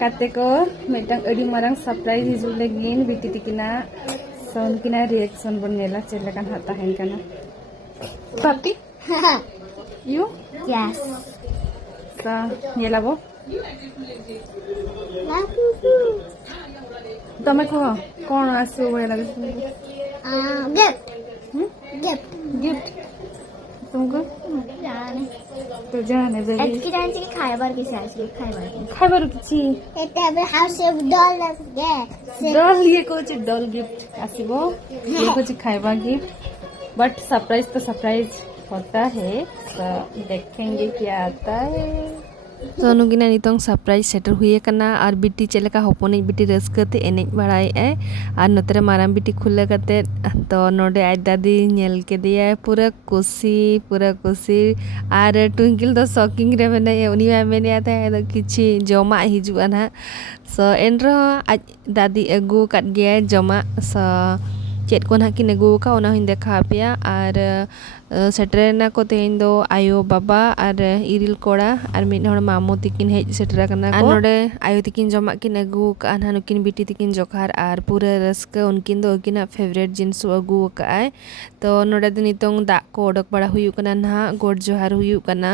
kate ko metang adi marang surprise hijul lagin biti tikina so unkina reaction bon nela chelekan hata hen kana papi you Yes. so nela bo tome ko kon asu bole lage Gift. hmm Gift. gift तुमको জানি तो जाने दे আজকে জানছি কি খাইবার কিছু আছে খাইবার খাবার কিছু এটা হবে হাউসে ডল লাগে डॉल ये कुछ डॉल गिफ्ट आसीबो ये कुछ खाइबा गिफ्ट बट सरप्राइज तो सरप्राइज होता है तो देखेंगे क्या आता है तो नुगिना नितोंग सरप्राइज सेटर हुए कना और बिटी चलेका होपोनी बिटी रस्कते एनेज बड़ाई ए और नतरे माराम बिटी खुले कते तो नोडे आज दादी नेल के दिया पूरा कुसी और ट्विंकल तो शॉकिंग रे मैंने उनी मैंने आता है तो किछि जमा हिजुआ ना सो एनरो आज दादी अगू कट गया जमा सो चेत को ना किन अगू का ओना हिंदे खा पिया और सेटरेना को तेन दो आयो बाबा और इरिल कोड़ा और मिन हड़ मामू तिकिन हेज सेटराकना को नोडे आयो तिकिन जमा किन अगू का नुकिन बिटी तिकिन जोखार और पूरा रस्क उनकिन दो उनकिना फेवरेट जिनिस अगू का आय तो नोडे दो नितोंग दा को ओडक बड़ा हुयु कना ना गोड जोहार हुयु कना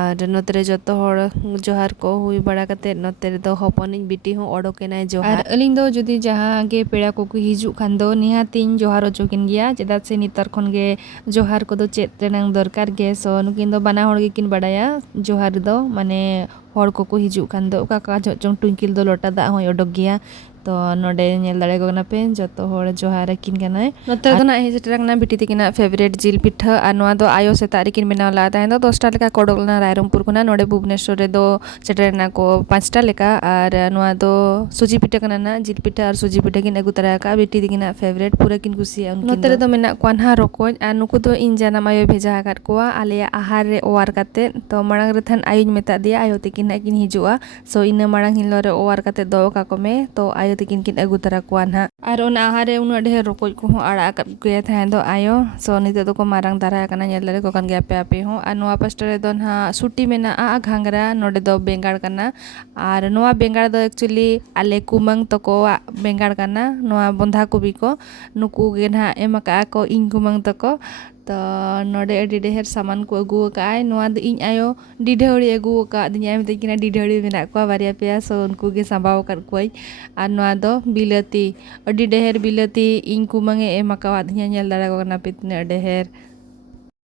और नोतरे जतो हड़ जोहार को हुई बड़ा कते नोतरे दो होपनिन बिटी हो ओडोकेना जोहार और अलिंग दो जुदी जहां गे पेड़ा को हिजु खान दो निहातिन जोहार ओचोकिन गया चेदा से नितर खन गे जोहार को चेत रेनांग दरकार गे सो नुकिन दो बना हड़ गिकिन बड़ाया जोहार दो माने हड़ को हिजु खान दो का का जोंग ट्विंकल दो लोटा दा होय ओडक गया तो नोडे नेल दाड़े गना पे जतो हड़ जोहार किन कना नोते दो ना हे सेटराकना बिटी तिकिना फेवरेट जिल पिठा आ नोआ दो आयो सेता रिकिन बेनाव ला ताहेन दो 10टा लेका कोडोलना रायरमपुर खुना नोडे भुवनेश्वर रे दो सेटरेना को 5टा लेका और नोआ दो सुजी पिठा कना ना जिल पिठा और सुजी पिठा किन अगु तरा का बिटी तिकिना फेवरेट पूरा किन कुसिया उनकिन नोते रे दो मेना कोनहा रकोज आ नुकु दो इन जाना आयो भेजा हाकात कोआ आलेया आहार रे ओवार काते तो मणांग रे थान आयुन मेता दिया आयो तिकिन ना किन हिजुआ सो इना मणांग हिलो रे ओवार काते दो का को में तो आयो तिकिन किन अगु तरा कोआ ना और ओना आहार रे उना ढेर रकोज को हो आड़ा काट गया थान दो आयो सो निते दो को मारांग दारा कना नेल दारे को कान गया पे आपे हो आ नोआ पास्टर रे दो ना सुटी मेना आ घांगरा नोडे दो बेंगाड़ कना और नोआ बेंगाड़ दो एक्चुअली आले कुमंग तको बेंगाड़ कना नोआ बंधा कोबी को नुकु गे ना एमका को इन कुमंग तको तो नोडे अडी ढेर सामान को अगू काय नोआ द इन आयो डिढेड़ी अगू का दिया में किना डिढेड़ी मेना को बारिया पे सो उनको गे संभाव कर कोई आ नोआ दो बिलती अडी ढेर बिलती इन कुमंगे एमका दिया नेल दाड़ा को ना पितने ढेर